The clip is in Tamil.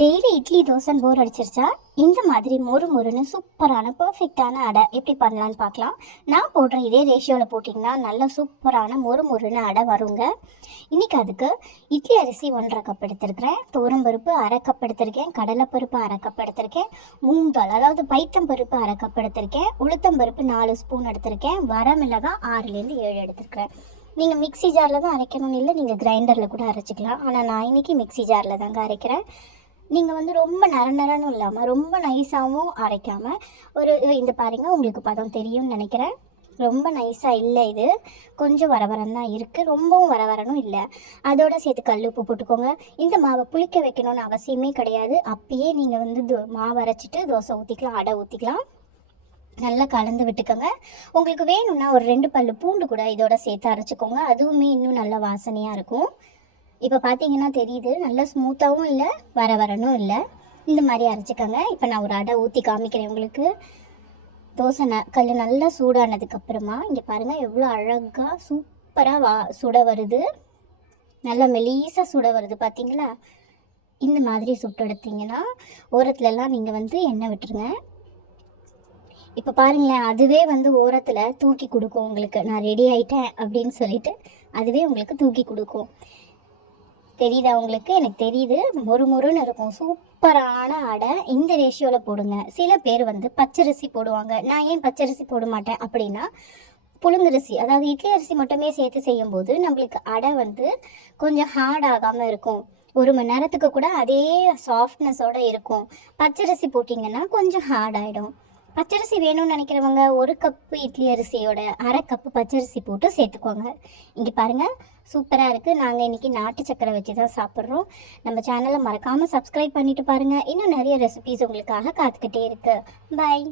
டெய்லி இட்லி தோசை போர் அடிச்சிருச்சா இந்த மாதிரி மொறு மொறுன்னு சூப்பரான பர்ஃபெக்டான அடை எப்படி பண்ணலான்னு பார்க்கலாம். நான் போடுற இதே ரேஷியோவில் போட்டிங்கன்னா நல்ல சூப்பரான மொறு மொறுன்னு அடை வருங்க. இன்றைக்கி அதுக்கு இட்லி அரிசி 1.5 கப் எடுத்திருக்கிறேன், துவரம்பருப்பு 1/2 கப் எடுத்திருக்கேன், கடலைப்பருப்பு 1/2 கப் எடுத்திருக்கேன், மூங்கால் அதாவது பைத்தம்பருப்பு 1/2 கப் எடுத்திருக்கேன், உளுத்தம்பருப்பு 4 ஸ்பூன் எடுத்திருக்கேன், வரமிளகாய் 6லேருந்து 7 எடுத்திருக்கிறேன். நீங்கள் மிக்ஸி ஜாரில் தான் அரைக்கணும்னு இல்லை, நீங்கள் கிரைண்டரில் கூட அரைச்சிக்கலாம். ஆனால் நான் இன்றைக்கி மிக்ஸி ஜாரில் தாங்க அரைக்கிறேன். நீங்கள் ரொம்ப நரன்னு இல்லாமல் ரொம்ப நைஸாகவும் அரைக்காமல் இந்த பாருங்கள், உங்களுக்கு பதம் தெரியும்னு நினைக்கிறேன். ரொம்ப நைஸாக இல்லை, இது கொஞ்சம் வரவரம் தான் இருக்குது, ரொம்பவும் வரவரனும் இல்லை. அதோடு சேர்த்து கல் உப்பு போட்டுக்கோங்க. இந்த மாவை புளிக்க வைக்கணும்னு அவசியமே கிடையாது. அப்பயே நீங்கள் மாவு அரைச்சிட்டு தோசை ஊற்றிக்கலாம், அடை ஊற்றிக்கலாம். நல்லா கலந்து விட்டுக்கோங்க. உங்களுக்கு வேணும்னா ஒரு 2 பல்லு பூண்டு கூட இதோட சேர்த்து அரைச்சிக்கோங்க, அதுவுமே இன்னும் நல்ல வாசனையாக இருக்கும். இப்போ பார்த்தீங்கன்னா தெரியுது, நல்லா ஸ்மூத்தாகவும் இல்லை வரவரனும் இல்லை. இந்த மாதிரி அரைச்சிக்கோங்க. இப்போ நான் ஒரு அடை ஊற்றி காமிக்கிறேன் உங்களுக்கு. தோசை கல் நல்லா சூடானதுக்கப்புறமா இங்கே பாருங்கள் எவ்வளோ அழகாக சூப்பராக சுட வருது. நல்லா மெலீஸாக சுட வருது பார்த்தீங்களா. இந்த மாதிரி சுட்டு எடுத்தீங்கன்னா ஓரத்துலலாம் நீங்கள் எண்ணெய் விட்டுருங்க. இப்போ பாருங்களேன், அதுவே ஓரத்தில் தூக்கி கொடுக்கும் உங்களுக்கு. நான் ரெடி ஆகிட்டேன் அப்படின்னு சொல்லிட்டு அதுவே உங்களுக்கு தூக்கி கொடுக்கும். தெரியுதா உங்களுக்கு? எனக்கு தெரியுது. மொறுன்னு இருக்கும், சூப்பரான அடை. இந்த ரேஷியோவில் போடுங்க. சில பேர் பச்சரிசி போடுவாங்க. நான் ஏன் பச்சரிசி போட மாட்டேன் அப்படின்னா, புழுங்கரிசி அதாவது இட்லி அரிசி மட்டுமே சேர்த்து செய்யும்போது நம்மளுக்கு அடை கொஞ்சம் ஹார்ட் ஆகாமல் இருக்கும். 1 மணி நேரத்துக்கு கூட அதே சாஃப்ட்னஸோடு இருக்கும். பச்சரிசி போட்டிங்கன்னா கொஞ்சம் ஹார்ட் ஆகிடும். பச்சரிசி வேணும்னு நினைக்கிறவங்க 1 கப்பு இட்லி அரிசியோட 1/2 கப்பு பச்சரிசி போட்டு சேர்த்துக்கோங்க. இங்கே பாருங்கள், சூப்பராக இருக்குது. நாங்கள் இன்றைக்கி நாட்டு சக்கரை வச்சு தான் சாப்பிட்றோம். நம்ம சேனலை மறக்காமல் சப்ஸ்கிரைப் பண்ணிவிட்டு பாருங்கள். இன்னும் நிறைய ரெசிபீஸ் உங்களுக்காக காத்துக்கிட்டே இருக்குது. பாய்.